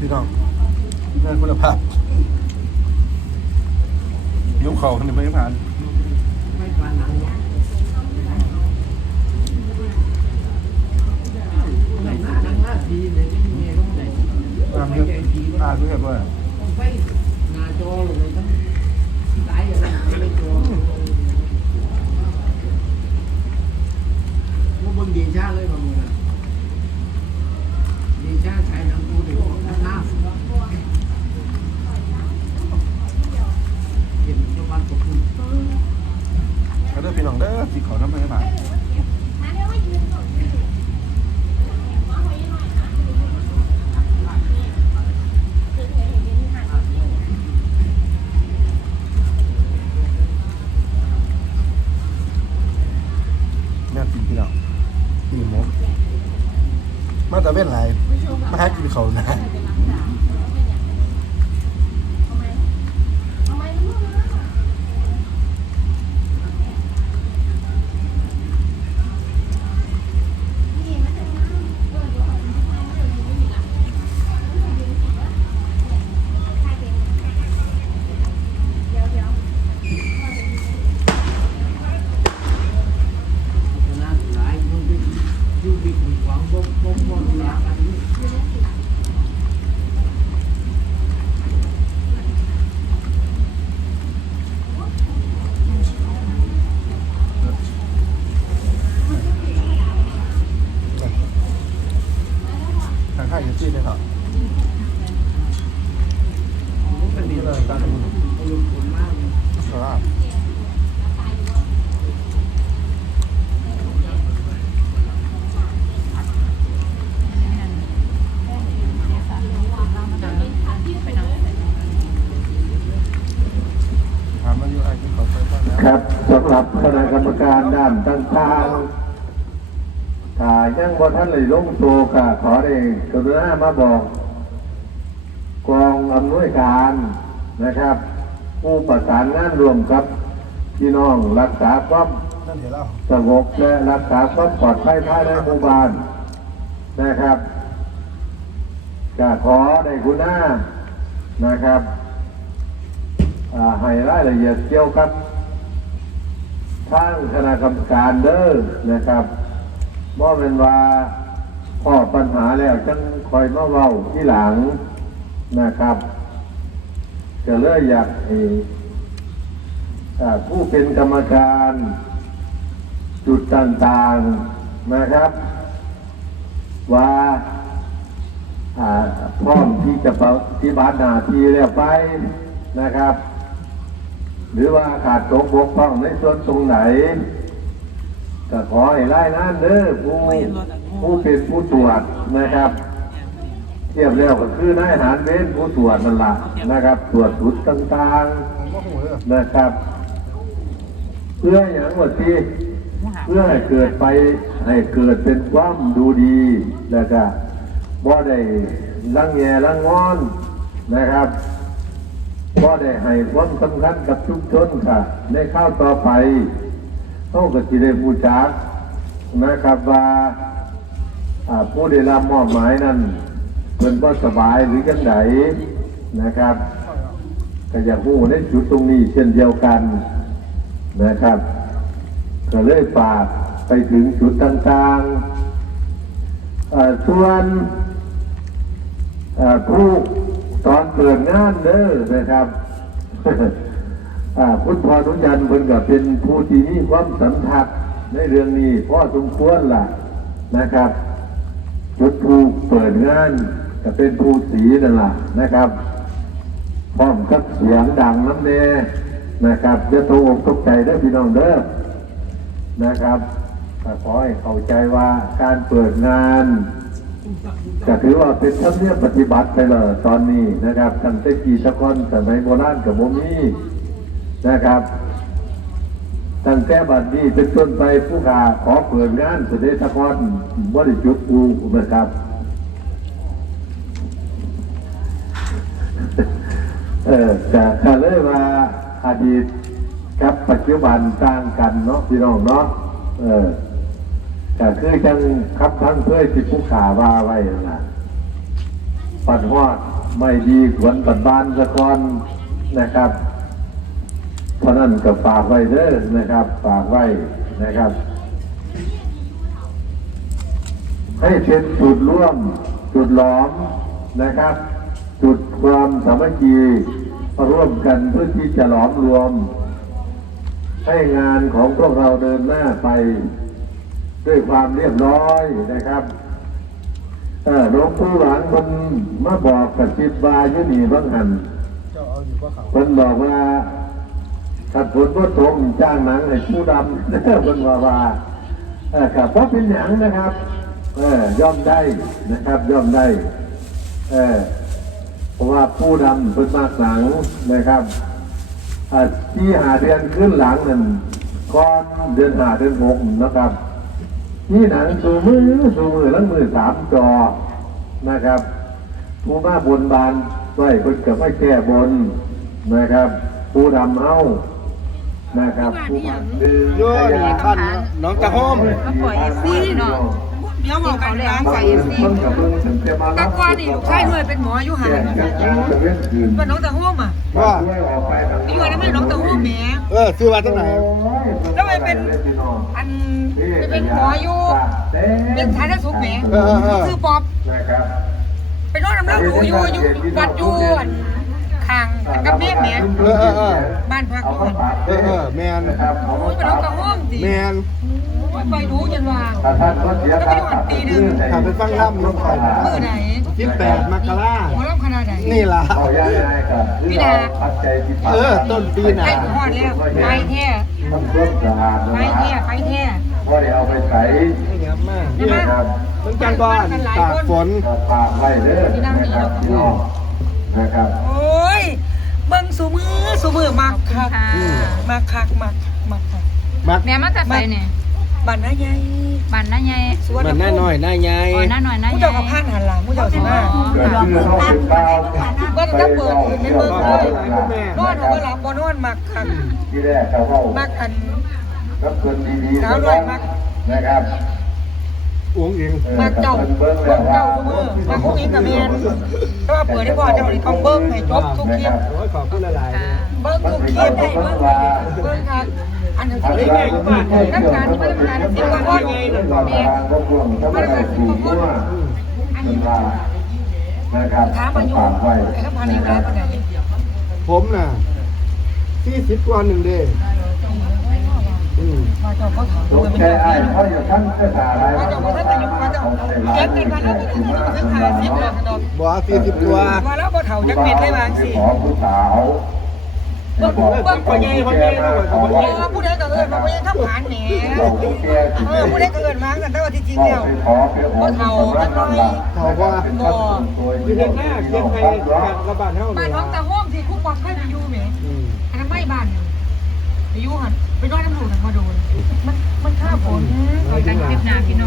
พี่น้องเรื่อคุณภาพยุคเขาคนนี้ไม่ผ่านไม่ผ่านหนังเนาะหนังหน้าหนังหน้าทีเลยที่มีต้องตามเยอะอ่าด้วยกันว่าต้อเหลายอย่างในจอว่าบนดีชาเลยบางคนดีชาใช้น้ำปูดี๋ยวน้ำเห็นชาวบ้านตกลุ่ม ก็เด้อพี่น้องเด้อที่เขาน้ำไม่ผ่านแม่กินพี่น้องกินหมูมาตะเวนไหลาย มาหากินเขานะ น่าหลายคนที่อยู่บิดหวังบ่บ่บ่ดูแลกันนี่ ทางข้างยังจีนเลยครับ เป็นดีเลยการลงทุนมาก สลาด ถามอายุไอ้ที่เขาใช้บ้างแล้ว ครับ สำหรับคณะกรรมการด้านต่างๆถ้ายังบ่ท่านเลยลงตัวก็ขอได้กรุณามาบอก กองอำนวยการนะครับ ผู้ประสานงานรวมกับพี่น้องรักษาความสงบและรักษาความปลอดภัยภายในหมู่บ้านนะครับก็ขอได้คุณหน้านะครับให้รายละเอียดเกี่ยวกับ ทางคณะกรรมการเด้อนะครับบ่เป็นว่าข้อปัญหาแล้วจังคอยมาเว้าที่หลังนะครับก็เลยอยากให้อ่าผู้เป็นกรรมการจุดต่างๆนะครับว่าอ่าพร้อมที่จะปฏิบัติหน้าที่แล้วไปนะครับ หรือว่าขาดตกบกพร่องในส่วนตรงไหนก็ขอให้ไล่งานเด้อผู้ผู้เป็นผู้ตรวจนะครับ เทียบแล้วก็คือนายทหารเว้นผู้ตรวจนั่นแหละนะครับ ตรวจจุดต่างๆนะครับ เพื่ออย่างว่าที่เพื่อให้เกิดไปให้เกิดเป็นความดูดีแล้วก็บ่ได้ลังแงลังงอนนะครับ บ่ได้ให้ความสำคัญกับชุมชนค่ะในข้าวต่อไปเขาก็จะได้บูจักนะครับว่าผู้ได้รับมอบหมายนั้นเป็นว่าสบายหรือยังไงนนะครับก็อยากรู้ในจุดตรงนี้เช่นเดียวกันนะครับก็เลยฝากไปถึงจุดต่างๆส่วนผู้ ตอนเปิดงานเด้อนะครับอ่าคุณพ่อทุยันเพิ่นก็เป็นผู้ที่มีความสัมผัสในเรื่องนี้พ่อสมควรล่ะนะครับจุดผู้เปิดงานก็เป็นผู้สีนั่นล่ะนะครับพร้อมกับเสียงดังน้ำเนนะครับจะตกอกตกใจได้พี่น้องเด้อนะครับขอให้เข้าใจว่าการเปิดงาน ก็ถือว่าเป็นธรรมเนียมปฏิบัติไปเลยตอนนี้นะครับตั้งแต่กีตะกอนสมัยโบราณกับโมมีนะครับตั้งแต่บัดนี้เป็นต้นไปผู้ขาขอเปิดงานเสด็จตะกอนบริจุปูนะครับเออจะจะเลยว่าอดีตกับปัจจุบันต่างกันเนาะพี่น้องเนาะเออ ก็คือจังคับทั้งเพื่อที่ผู้ขาว่าไว้นั่นล่ะปัดฮอดไม่ดีขวนปัดบานสะกอนนะครับ เพราะนั้นก็ฝากไว้เด้อนะครับ ฝากไว้นะครับ ให้เป็นจุดร่วม จุดหลอมนะครับ จุดความสามัคคีร่วมกันเพื่อที่จะหลอมรวม ให้งานของพวกเราเดินหน้าไป ด้วยความเรียบร้อยนะครับเออหลวงปู่หลังมันมาบอกกับจิตวาอยุนีบังหันเจ้าเอาอยู่ก็เขามันบอกว่าขัดผลก็ตรงจ้างหนังให้ผู้ดำมันว่าว่าเออครับเพราะเป็นหนังนะครับเออย่อมได้นะครับย่อมได้เออเพราะว่าผู้ดำเป็นมากหนังนะครับอ่าที่หาเดือนขึ้นหลังนั่นก่อนเดือนหาเดือนหกนะครับ นี่หนังสูมือสูมือแล้วมือสามจอนะครับผู้มาบนบานไว้เพิ่นกับไม่แก้บนนะครับผู้ดำเอานะครับผู้มาดึงโยนขั้นน้องตะโฮมมาปล่อยเอฟซีเนาะเดี๋ยวบอกกันเขาเลยนะเอาปล่อยเอฟซีมันกับเบิ่งถึงจะมาตะกวานี่ลูกชายหน่วยเป็นหมออยู่หันแก่กันการจะเว้นคืนบ้านน้องตะโฮมอะว่าช่วยออกไปทางนี่ว่าได้ไหมน้องตะโฮมแหมเออซื้อมาตั้งไหนแล้วไปเป็นอันไปเป็นหมออยู่เป็นชายสุขแหมเออเออเออคือปอบนะครับไปนอนน้ำเล่าหนูอยู่อยู่วัดอยู่อันข้างกับแม่แหมเออเออเออบ้านพักอยู่หันเออเออแมนนะครับเอาโอ้ยบ้านน้องตะโฮมสิแมนโอ้ย ไปดูจนว่าถ้าท่านก็เสียค่าปรับถามไปฟังล่ำน้องคอยมือไหนยี่แปดมกราหมอลำขนาดไหนนี่ล่ะเอาย่ายๆกันพี่ดาพัดใจที่ปากเออต้นปีหนาใกล้ถึงฮอดแล้วไปแท้มันเพิ่มสะอาดไปแท้ไปแท้ว่าได้เอาไปใส่ไม่งับมากใช่ไหมนะครับต้องจังก่อนตากฝนปากไว้เด้อนะครับพี่น้องนะครับโอ้ยเบิ่งสูมือสูมือมักคักค่ะมักคักมักมักคักมักแม่มาแต่ใส่เนี่ย บ้านน้าใหญ่บ้านน้าใหญ่สวนมันหน้าน้อยหน้าใหญ่อ๋อหน้าหน่อยหน้าผู้ใหญ่ เจ้ากับผ่านหันหลังผู้เจ้าสิมาเกิดขึ้นเข้าเป็นเป้าบ้านตั้งเปิดขึ้นในเมืองเลยนอนนะคเอารับเวลาบ่นอนมักคักที่แรกเขาเข้ามักอัน รับเงินดีๆสาวน้อยมักนะครับอ้วงเองมักเจ้าเบิ่งเจ้าทุกมือมักพวกนี้กับแม่นแต่ว่าเปิดได้พอเจ้านี่ต้องเบิ่งให้จบทุกคลิปโอ้ยขอบคุณหลายๆค่ะนะเบิ่งทุกคลิปได้เบิ่งเบิ่งคัก อันนั้นสิได้นักการที่มันทำงานสิบกว่าคนแม่มันได้ถูกว่าเป็นว่านะครับถามอายุฝากไว้ไอ้คำพันธ์นี่นะคร้ารัยบปานใดผมน่ะที่สิบกว่าหนึ่งเด้อืมาจ้าก็ถามลูกแก่ไอ้เขาอยู่ทั้งภาษาอะไรว่าเจ้าบ่ทันได้อยู่ว่าเจ้าเก็บเงินมาแล้วที่นี่มันคือค่ายบวชสี่สิบตัวว่าแล้วบ่เฒ่าจักเม็ดได้บางสิ ขอผู้สาวเบิ่บิ่งพ่บ่ใหญ่พ่ใหญ่ผู้ใดก็เอิ้นว่าบ่ยังทำผ่านแหมเราผู้แก่เออผู้ใดก็เอิ้นมากันแต่ว่าที่จริงแล้วไปขอไปขอยเขาว่าอยู่อยู่ในหน้าเกียงไทยกระบาดเท่าบ้าเนี่นยน้องตาโฮมที่คุกปอกเคยไปอยู่แหมอันนั้นไม่บ้านนี่ไปอยู่หั่นไปนอนน้ำหลูนั่นมาโดนมันมันฆ่าฝนขอกันคลิปหน้าพี่น้อง